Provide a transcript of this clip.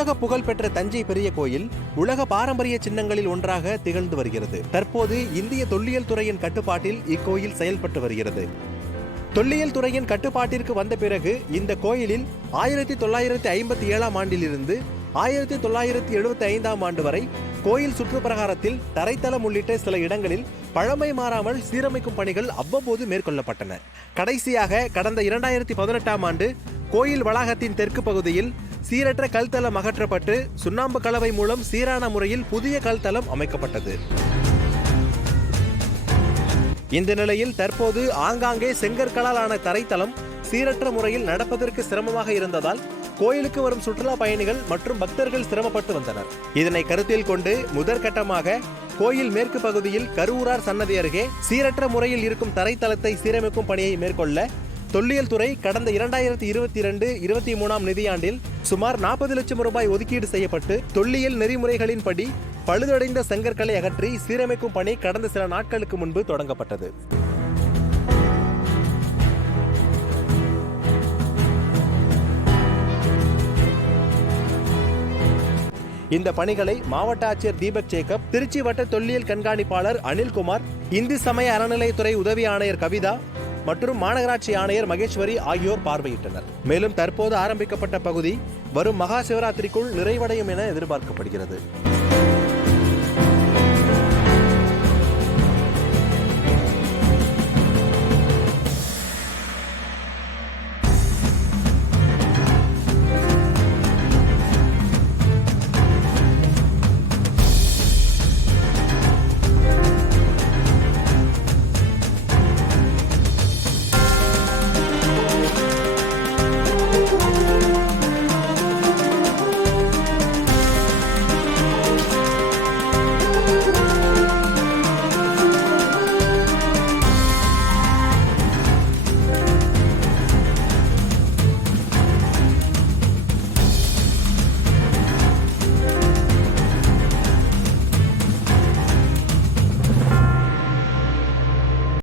உலக புகழ் பெற்ற தஞ்சை பெரிய கோயில் உலக பாரம்பரிய சின்னங்களில் ஒன்றாக திகழ்ந்து வருகிறது. தற்போது இந்திய தொல்லியல் துறையின் கட்டுப்பாட்டில் இக்கோயில் செயல்பட்டு வருகிறது. தொல்லியல் துறையின் கட்டுப்பாட்டிற்கு வந்த பிறகு இந்த கோயிலில் 1957 ஆண்டிலிருந்து 1975 ஆண்டு வரை கோயில் சுற்றுப்பிரகாரத்தில் தரைத்தளம் உள்ளிட்ட சில இடங்களில் பழமை மாறாமல் சீரமைக்கும் பணிகள் அவ்வப்போது மேற்கொள்ளப்பட்டன. கடைசியாக கடந்த 2018 ஆண்டு கோயில் வளாகத்தின் தெற்கு பகுதியில் சீரற்ற கல்தளம் அகற்றப்பட்டு சுண்ணாம்பு கலவை மூலம் சீரான முறையில் புதிய கல்தளம் அமைக்கப்பட்டது. இந்த நிலையில் தற்போது ஆங்காங்கே செங்கற்களால் ஆன தரைத்தளம் சீரற்ற முறையில் நடப்பதற்கு சிரமமாக இருந்ததால் கோயிலுக்கு வரும் சுற்றுலா பயணிகள் மற்றும் பக்தர்கள் சிரமப்பட்டு வந்தனர். இதனை கருத்தில் கொண்டு முதற்கட்டமாக கோயில் மேற்கு பகுதியில் கருவூரார் சன்னதி அருகே சீரற்ற முறையில் இருக்கும் தரைத்தளத்தை சீரமைக்கும் பணியை மேற்கொள்ள தொல்லியல் துறை கடந்த 2022-23 நிதியாண்டில் சுமார் 40 லட்சம் ரூபாய் ஒதுக்கீடு செய்யப்பட்டு தொல்லியல் நெறிமுறைகளின்படி பழுதடைந்த செங்கற்களை அகற்றி சீரமைக்கும் பணி கடந்த சில நாட்களுக்கு முன்பு தொடங்கப்பட்டது. இந்த பணிகளை மாவட்ட ஆட்சியர் தீபக் ஜேக்கப், திருச்சி வட்ட தொல்லியல் கண்காணிப்பாளர் அனில்குமார், இந்து சமய அறநிலையத்துறை உதவி ஆணையர் கவிதா மற்றும் மாநகராட்சி ஆணையர் மகேஸ்வரி ஆகியோர் பார்வையிட்டனர். மேலும் தற்போது ஆரம்பிக்கப்பட்ட பகுதி வரும் மகா சிவராத்திரிக்குள் நிறைவடையும் என எதிர்பார்க்கப்படுகிறது.